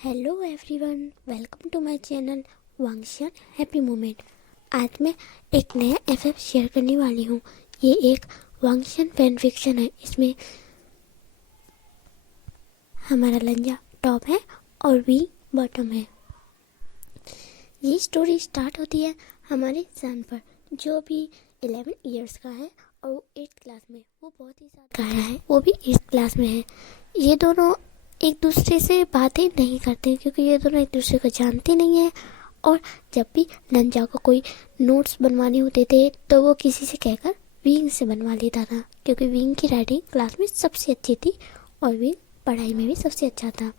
Hello everyone, welcome to my channel वांगशियन happy moment. आज मैं एक नया एफएफ शेयर करने वाली हूँ। ये एक वांगशियन फैन फिक्शन है। इसमें हमारा लंजा टॉप है और वी बॉटम है। ये स्टोरी स्टार्ट होती है हमारे जान पर, जो भी 11 इयर्स का है और वो 8th क्लास में, वो बहुत ही ज़्यादा गाया है, वो भी 8th क्लास में है। ये दोनों एक दूसरे से बातें नहीं करते क्योंकि ये दोनों एक दूसरे को जानते नहीं हैं। और जब भी लंजा को कोई नोट्स बनवाने होते थे तो वो किसी से कहकर विंग से बनवा लेता था, क्योंकि विंग की राइटिंग क्लास में सबसे अच्छी थी और विंग पढ़ाई में भी सबसे अच्छा था।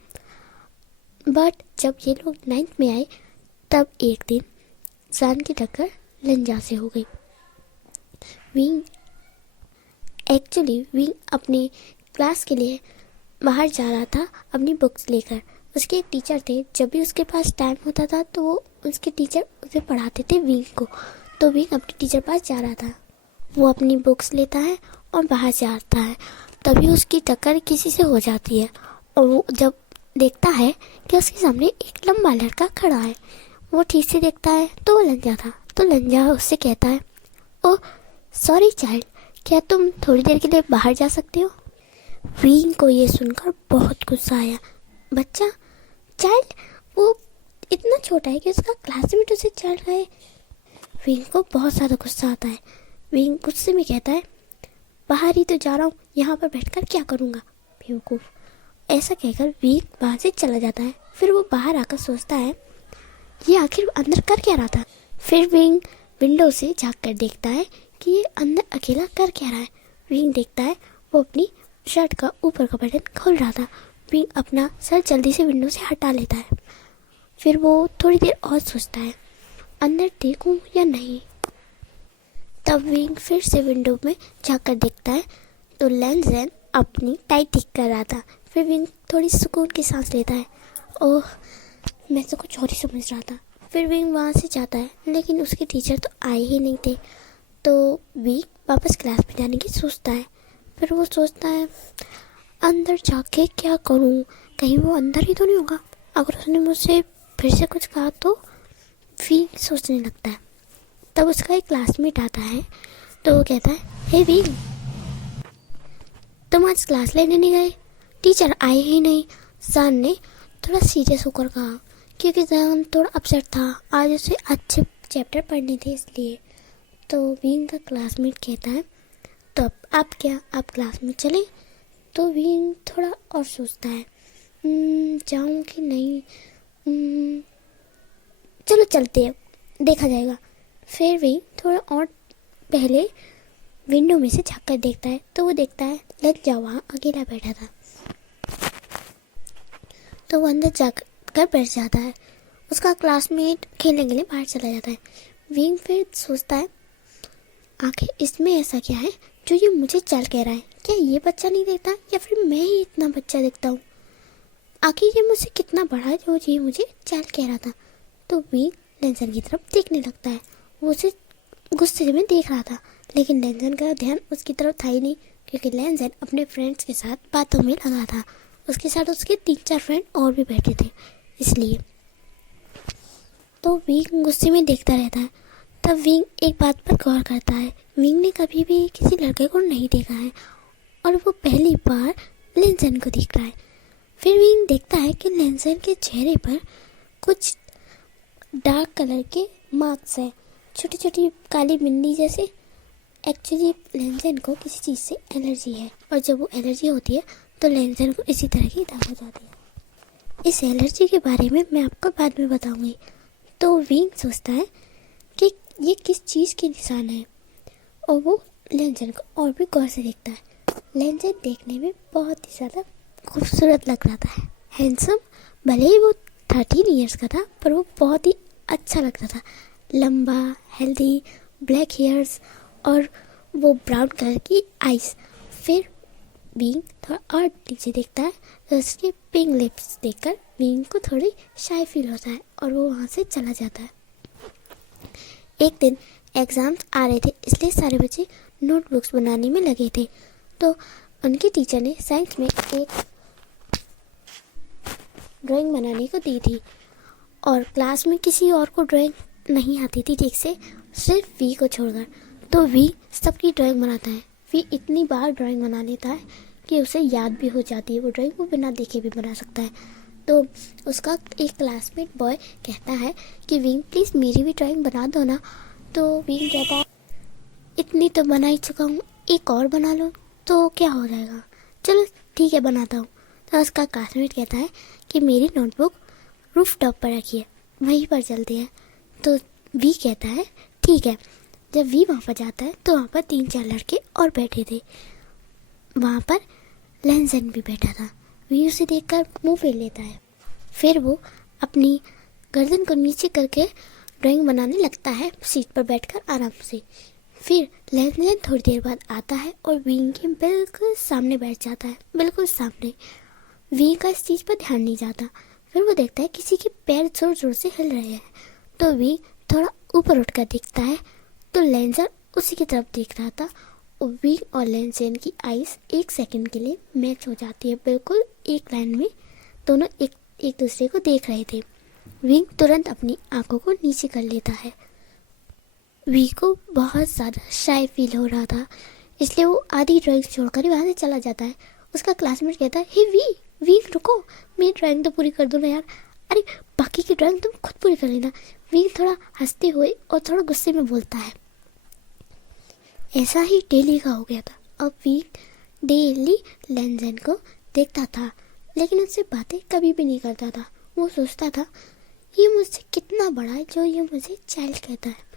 बट जब ये लोग 9th में आए तब एक दिन जान की टक्कर लंजा से हो गई। विंग अपने क्लास के लिए बाहर जा रहा था अपनी बुक्स लेकर। उसके एक टीचर थे, जब भी उसके पास टाइम होता था तो वो उसके टीचर उसे पढ़ाते थे विंग को। तो विंग अपने टीचर पास जा रहा था, वो अपनी बुक्स लेता है और बाहर से आता है। तभी उसकी टक्कर किसी से हो जाती है और वो जब देखता है कि उसके सामने एक लंबा लड़का खड़ा है, वो ठीक से देखता है तो वो लंजा था। तो लंजा उससे कहता है, ओह सॉरी चाइल्ड, क्या तुम थोड़ी देर के लिए बाहर जा सकते हो? विंग को ये सुनकर बहुत गुस्सा आया। बच्चा, चाइल्ड, वो इतना छोटा है कि उसका क्लासमेट उसे चाइल्ड कहे। विंग को बहुत ज़्यादा गुस्सा आता है। विंग गुस्से में कहता है, बाहर ही तो जा रहा हूँ, यहाँ पर बैठकर क्या करूँगा, बेवकूफ़। ऐसा कहकर विंग वहाँ से चला जाता है। फिर वो बाहर आकर सोचता है, ये आखिर अंदर कर क्या रहा था। फिर विंग विंडो से झाँक कर देखता है कि ये अंदर अकेला कर क्या रहा है। विंग देखता है वो अपनी शर्ट का ऊपर का बटन खोल रहा था। विंग अपना सर जल्दी से विंडो से हटा लेता है। फिर वो थोड़ी देर और सोचता है, अंदर देखूं या नहीं। तब विंग फिर से विंडो में झाँक देखता है तो लेंजेन अपनी टाई ठीक कर रहा था। फिर विंग थोड़ी सुकून की सांस लेता है। ओह, मैं तो कुछ और ही समझ रहा था। फिर विंग वहाँ से जाता है, लेकिन उसके टीचर तो आए ही नहीं थे। तो विंग वापस क्लास में जाने की सोचता है। फिर वो सोचता है, अंदर जाके क्या करूं, कहीं वो अंदर ही तो नहीं होगा। अगर उसने मुझसे फिर से कुछ कहा तो। विंग सोचने लगता है। तब उसका एक क्लासमेट आता है तो वो कहता है, हे विंग, तुम आज क्लास लेने नहीं गए? टीचर आए ही नहीं। जान ने थोड़ा सीरियस होकर कहा, क्योंकि जान थोड़ा अपसेट था, आज उसे अच्छे चैप्टर पढ़ने थे इसलिए। तो विंग का क्लासमेट कहता है, तो अब क्या, आप क्लास में चलें? तो विंग थोड़ा और सोचता है, जाऊँ कि नहीं, चलो चलते हैं, देखा जाएगा। फिर विंग थोड़ा और पहले विंडो में से झाँक कर देखता है तो वो देखता है लंजा वहाँ अकेला बैठा था। तो वो अंदर जाकर बैठ जाता है। उसका क्लासमेट खेलने के लिए बाहर चला जाता है। विंग फिर सोचता है, आखिर इसमें ऐसा क्या है जो ये मुझे चल कह रहा है? क्या ये बच्चा नहीं देखता या फिर मैं ही इतना बच्चा दिखता हूँ? आखिर ये मुझसे कितना बड़ा है जो ये मुझे चल कह रहा था? तो विंग लेंजन की तरफ देखने लगता है। वो उसे गुस्से में देख रहा था, लेकिन लेंजन का ध्यान उसकी तरफ था ही नहीं, क्योंकि लेंजन अपने फ्रेंड्स के साथ बातों में लगा था। उसके साथ उसके 3-4 फ्रेंड और भी बैठे थे, इसलिए। तो विंग गुस्से में देखता रहता है। तब विंग एक बात पर गौर करता है। विंग ने कभी भी किसी लड़के को नहीं देखा है और वो पहली बार लेंजन को देख रहा है। फिर विंग देखता है कि लेंजन के चेहरे पर कुछ डार्क कलर के मार्क्स है, छोटी छोटी काली बिंदी जैसे। एक्चुअली लेंजन को किसी चीज़ से एलर्जी है, और जब वो एलर्जी होती है तो लेंजन को इसी तरह की दाग हो जाती है। इस एलर्जी के बारे में मैं आपको बाद में बताऊंगी। तो विंग सोचता है कि ये किस चीज़ के निशान है, और वो लेंजन को और भी गौर से देखता है। लेंजन देखने में बहुत ही ज़्यादा खूबसूरत लग रहा था, हैंडसम। भले ही वो 13 इयर्स का था, पर वो बहुत ही अच्छा लगता था। लंबा, हेल्दी, ब्लैक हेयर्स और वो ब्राउन कलर की आइज़। फिर विंग थोड़ा और नीचे देखता है तो उसके पिंक लिप्स देखकर विंग को थोड़ी शाय फील होता है और वो वहाँ से चला जाता है। एक दिन एग्ज़ाम्स आ रहे थे, इसलिए सारे बच्चे नोटबुक्स बनाने में लगे थे। तो उनके टीचर ने साइंस में एक ड्राइंग बनाने को दी थी और क्लास में किसी और को ड्राइंग नहीं आती थी ठीक से, सिर्फ वी को छोड़कर। तो वी सबकी ड्राइंग बनाता है। वी इतनी बार ड्राइंग बना लेता है कि उसे याद भी हो जाती है वो ड्राइंग, वो बिना देखे भी बना सकता है। तो उसका एक क्लासमेट बॉय कहता है कि विंग प्लीज़ मेरी भी ड्राइंग बना दो ना। तो विंग कहता है इतनी तो बना ही चुका हूँ, एक और बना लो तो क्या हो जाएगा, चलो ठीक है बनाता हूँ। तो उसका क्लासमेट कहता है कि मेरी नोटबुक रूफ टॉप पर रखिए, वहीं पर चलती है। तो वी कहता है ठीक है। जब वी वहाँ पर जाता है तो वहाँ पर 3-4 लड़के और बैठे थे। वहाँ पर लेंजन भी बैठा था। वी उसे देखकर मुंह फेर लेता है। फिर वो अपनी गर्दन को नीचे करके ड्राइंग बनाने लगता है सीट पर बैठकर आराम से। फिर लेंजन थोड़ी देर बाद आता है और विंग के बिल्कुल सामने बैठ जाता है, बिल्कुल सामने। विंग का इस चीज़ पर ध्यान नहीं जाता। फिर वो देखता है किसी के पैर जोर जोर से हिल रहे हैं। तो विंग थोड़ा ऊपर उठकर देखता है तो लेंजन उसी की तरफ देख रहा था। विंग और लेंजन की आइज़ एक सेकंड के लिए मैच हो जाती है, बिल्कुल एक लाइन में दोनों एक दूसरे को देख रहे थे। विंग तुरंत अपनी आंखों को नीचे कर लेता है। वी को बहुत ज़्यादा शाय फील हो रहा था, इसलिए वो आधी ड्राइंग छोड़कर ही वहाँ से चला जाता है। उसका क्लासमेट कहता है हे वी रुको, मेरी ड्राइंग तो पूरी कर दो ना यार। अरे बाकी की ड्राइंग तुम खुद पूरी कर लेना। वी थोड़ा हंसते हुए और थोड़ा गुस्से में बोलता है। ऐसा ही डेली का हो गया था। अब वी डेली लेंजन को देखता था लेकिन उससे बातें कभी भी नहीं करता था। वो सोचता था ये मुझसे कितना बड़ा है जो ये मुझे चाइल्ड कहता है।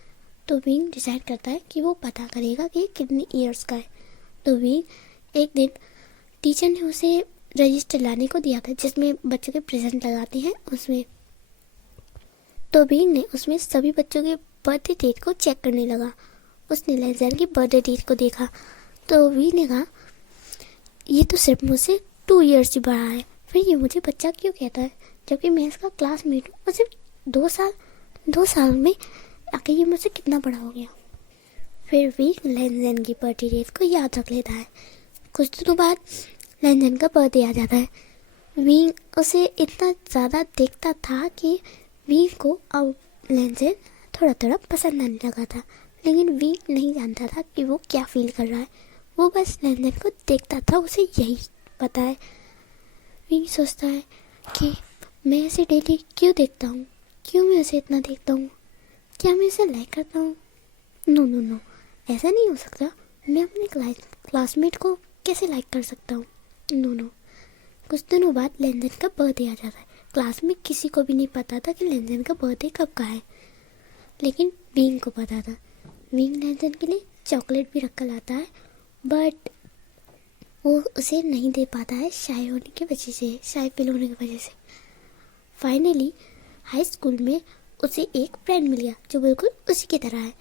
तो विंग डिसाइड करता है कि वो पता करेगा कि कितनी ईयर्स का है। तो विंग एक दिन टीचर ने उसे रजिस्टर लाने को दिया था जिसमें बच्चों के प्रेजेंट लगाते हैं उसमें। तो विंग ने उसमें सभी बच्चों के बर्थडे डेट को चेक करने लगा। उसने लेंजन की बर्थडे डेट को देखा तो विंग ने कहा ये तो सिर्फ मुझसे 2 ईयर्स ही बड़ा है, फिर ये मुझे बच्चा क्यों कहता है जबकि मैं इसका क्लासमेट हूँ और सिर्फ 2 साल में आके ये मुझसे कितना बड़ा हो गया। फिर विंग लेंजन की बर्थडे डेट को याद रख लेता है। कुछ दिनों बाद लेंजन का बर्थडे आ जाता है। विंग उसे इतना ज़्यादा देखता था कि विंग को अब लेंजन थोड़ा थोड़ा पसंद आने लगा था, लेकिन विंग नहीं जानता था कि वो क्या फील कर रहा है। वो बस लेंजन को देखता था, उसे यही पता है। विंग सोचता है कि मैं इसे डेली क्यों देखता हूँ, क्यों मैं उसे इतना देखता हूँ, क्या मैं इसे लाइक करता हूँ? नो, ऐसा नहीं हो सकता। मैं अपने क्लासमेट को कैसे लाइक कर सकता हूँ? नो। कुछ दिनों बाद लेंजन का बर्थडे आ जाता है। क्लास में किसी को भी नहीं पता था कि लेंजन का बर्थडे कब का है, लेकिन विंग को पता था। विंग लेंजन के लिए चॉकलेट भी रख कर लाता है, बट वो उसे नहीं दे पाता है शाय होने की वजह से, शाय फील होने की वजह से। फाइनली हाई स्कूल में उसे एक फ्रेंड मिल गया जो बिल्कुल उसी की तरह है,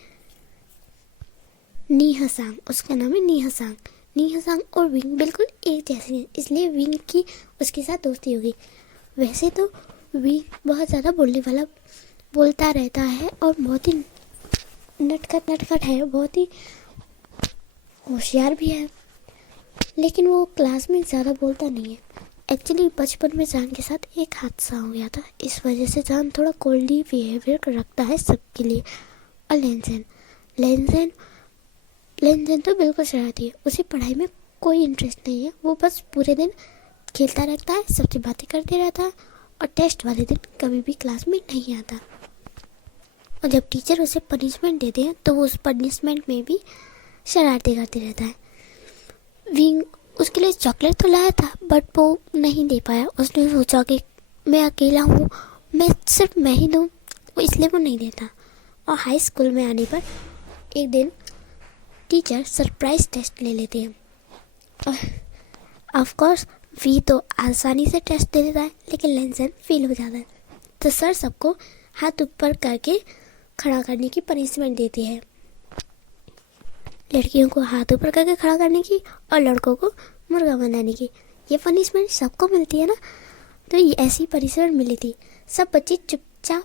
नीहा सांग। उसका नाम है नीहा सांग। नीहा सांग और विंग बिल्कुल एक जैसे हैं, इसलिए विंग की उसके साथ दोस्ती हो गई। वैसे तो विंग बहुत ज़्यादा बोलता रहता है और बहुत ही नटखट है, बहुत ही होशियार भी है, लेकिन वो क्लास में ज़्यादा बोलता नहीं है। एक्चुअली बचपन में जान के साथ एक हादसा हो गया था, इस वजह से जान थोड़ा कोल्डी बिहेवियर रखता है सबके लिए। और लेंजन तो बिल्कुल शरारती है, उसे पढ़ाई में कोई इंटरेस्ट नहीं है। वो बस पूरे दिन खेलता रहता है, सबसे बातें करते रहता है और टेस्ट वाले दिन कभी भी क्लास में नहीं आता। और जब टीचर उसे पनिशमेंट देते हैं तो वो उस पनिशमेंट में भी शरारतें करते रहता है। विंग उसके लिए चॉकलेट तो लाया था बट वो नहीं दे पाया। उसने सोचा कि मैं अकेला हूँ, सिर्फ मैं ही दूँ, इसलिए वो नहीं देता। और हाई स्कूल में आने पर एक दिन टीचर सरप्राइज टेस्ट ले लेते हैं। ऑफ कोर्स वी तो आसानी से टेस्ट दे देता है, लेकिन लेंजन फेल हो जाता है। तो सर सबको हाथ ऊपर करके खड़ा करने की पनिशमेंट देती है। लड़कियों को हाथ ऊपर करके खड़ा करने की और लड़कों को मुर्गा बनाने की। ये पनिशमेंट सबको मिलती है ना, तो ये ऐसी पनिशमेंट मिली थी। सब बच्चे चुपचाप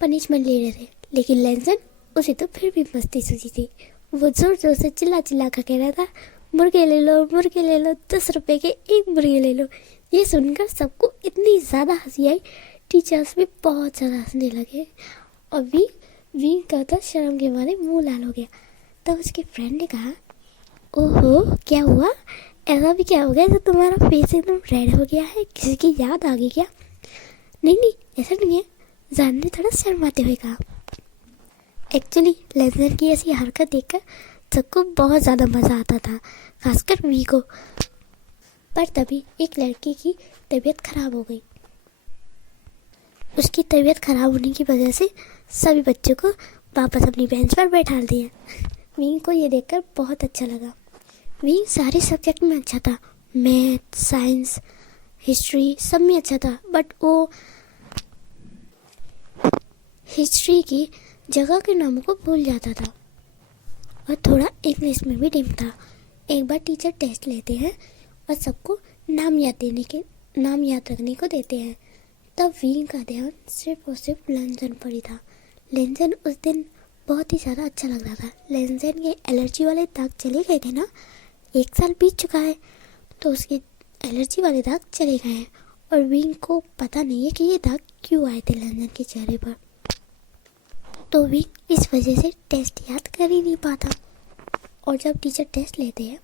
पनिशमेंट ले रहे थे, लेकिन लेंजन उसे तो फिर भी मस्ती सूझी थी। वो जोर जोर से चिल्ला कर कह रहा था मुर्गे ले लो, मुर्गे ले लो, 10 रुपए के एक मुर्गे ले लो। ये सुनकर सबको इतनी ज़्यादा हंसी आई, टीचर्स भी बहुत ज़्यादा हंसने लगे। और विंग का तो शर्म के मारे मुंह लाल हो गया। तब उसके फ्रेंड ने कहा, ओहो क्या हुआ, ऐसा भी क्या हो गया तो तुम्हारा फेस एकदम रेड हो गया है, किसी की याद आ गई क्या? नहीं नहीं, ऐसा नहीं है, जान ने थोड़ा शर्माते हुए कहा। एक्चुअली लेज़र की ऐसी हरकत देखकर सबको बहुत ज़्यादा मज़ा आता था, खासकर वी को। पर तभी एक लड़की की तबीयत खराब हो गई। उसकी तबीयत खराब होने की वजह से सभी बच्चों को वापस अपनी बेंच पर बैठा दिया। विंग को ये देखकर बहुत अच्छा लगा। विंग सारे सब्जेक्ट में अच्छा था, मैथ, साइंस, हिस्ट्री सब में अच्छा था, बट वो हिस्ट्री की जगह के नामों को भूल जाता था और थोड़ा इंग्लिश में भी डिम था। एक बार टीचर टेस्ट लेते हैं और सबको नाम याद रखने को देते हैं। तब विंग का ध्यान सिर्फ और सिर्फ लेंजन पर ही था। लेंजन उस दिन बहुत ही ज़्यादा अच्छा लग रहा था। लेंजन के एलर्जी वाले दाग चले गए थे ना, 1 साल बीत चुका है तो उसके एलर्जी वाले दाग चले गए हैं और विंग को पता नहीं है कि ये दाग क्यों आए थे लेंजन के चेहरे पर। तो विंग इस वजह से टेस्ट याद कर ही नहीं पाता। और जब टीचर टेस्ट लेते हैं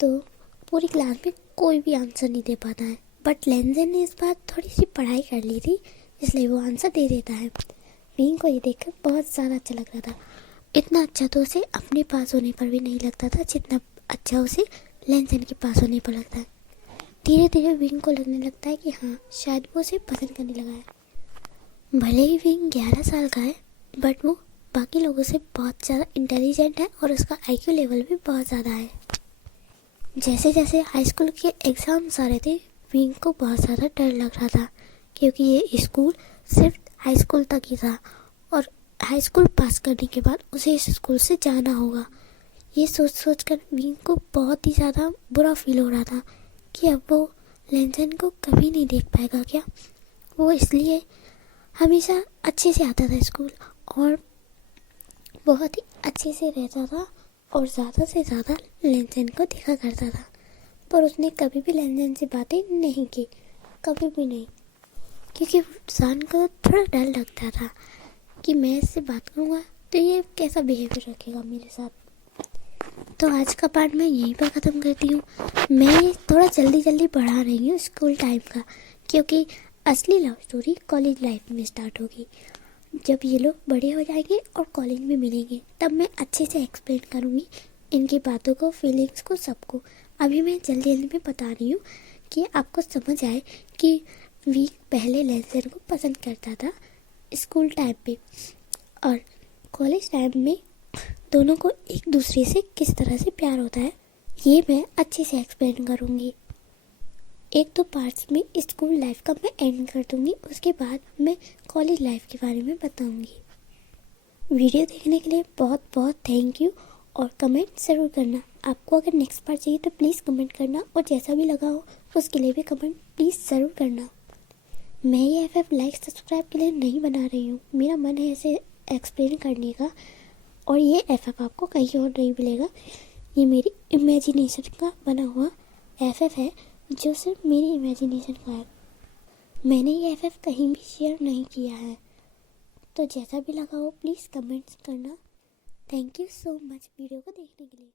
तो पूरी क्लास में कोई भी आंसर नहीं दे पाता है, बट लेंजन ने इस बार थोड़ी सी पढ़ाई कर ली थी, इसलिए वो आंसर दे देता है। विंग को ये देखकर बहुत ज़्यादा अच्छा लग रहा था। इतना अच्छा तो उसे अपने पास होने पर भी नहीं लगता था जितना अच्छा उसे लेंजन के पास होने पर लगता है। धीरे धीरे विंग को लगने लगता है कि हाँ, शायद वो उसे पसंद करने लगा है। भले ही विंग 11 साल का है, बट वो बाकी लोगों से बहुत ज़्यादा इंटेलिजेंट है और उसका IQ लेवल भी बहुत ज़्यादा है। जैसे जैसे हाई स्कूल के एग्ज़ाम्स आ रहे थे, विंग को बहुत ज़्यादा डर लग रहा था, क्योंकि ये स्कूल सिर्फ हाई स्कूल तक ही था और हाई स्कूल पास करने के बाद उसे इस स्कूल से जाना होगा। ये सोच सोच कर विंग को बहुत ही ज़्यादा बुरा फील हो रहा था कि अब वो लेंजन को कभी नहीं देख पाएगा क्या। वो इसलिए हमेशा अच्छे से आता था स्कूल और बहुत ही अच्छे से रहता था और ज़्यादा से ज़्यादा लेंजन को देखा करता था, पर उसने कभी भी लेंजन से बातें नहीं की, कभी भी नहीं, क्योंकि जान को थोड़ा डर लगता था कि मैं इससे बात करूँगा तो ये कैसा बिहेवियर रखेगा मेरे साथ। तो आज का पार्ट मैं यहीं पर ख़त्म करती हूँ। मैं ये थोड़ा जल्दी बढ़ा रही हूँ स्कूल टाइम का, क्योंकि असली लव स्टोरी कॉलेज लाइफ में स्टार्ट होगी। जब ये लोग बड़े हो जाएंगे और कॉलेज में मिलेंगे तब मैं अच्छे से एक्सप्लेन करूँगी इनकी बातों को, फीलिंग्स को, सबको। अभी मैं जल्दी में बता रही हूँ कि आपको समझ आए कि वी पहले लेंजन को पसंद करता था स्कूल टाइम पे और कॉलेज टाइम में दोनों को एक दूसरे से किस तरह से प्यार होता है, ये मैं अच्छे से एक्सप्लेन करूँगी। 1-2 पार्ट्स में स्कूल लाइफ का मैं एंड कर दूँगी, उसके बाद मैं कॉलेज लाइफ के बारे में बताऊँगी। वीडियो देखने के लिए बहुत बहुत थैंक यू और कमेंट ज़रूर करना। आपको अगर नेक्स्ट पार्ट चाहिए तो प्लीज़ कमेंट करना और जैसा भी लगा हो उसके लिए भी कमेंट प्लीज़ ज़रूर करना। मैं ये FF लाइक सब्सक्राइब के लिए नहीं बना रही हूँ, मेरा मन है ऐसे एक्सप्लेन करने का और ये FF आपको कहीं और नहीं मिलेगा। ये मेरी इमेजिनेशन का बना हुआ FF है जो सिर्फ मेरी इमेजिनेशन का है। मैंने ये FF कहीं भी शेयर नहीं किया है। तो जैसा भी लगा हो प्लीज़ कमेंट्स करना। Thank you so much video को देखने के लिए।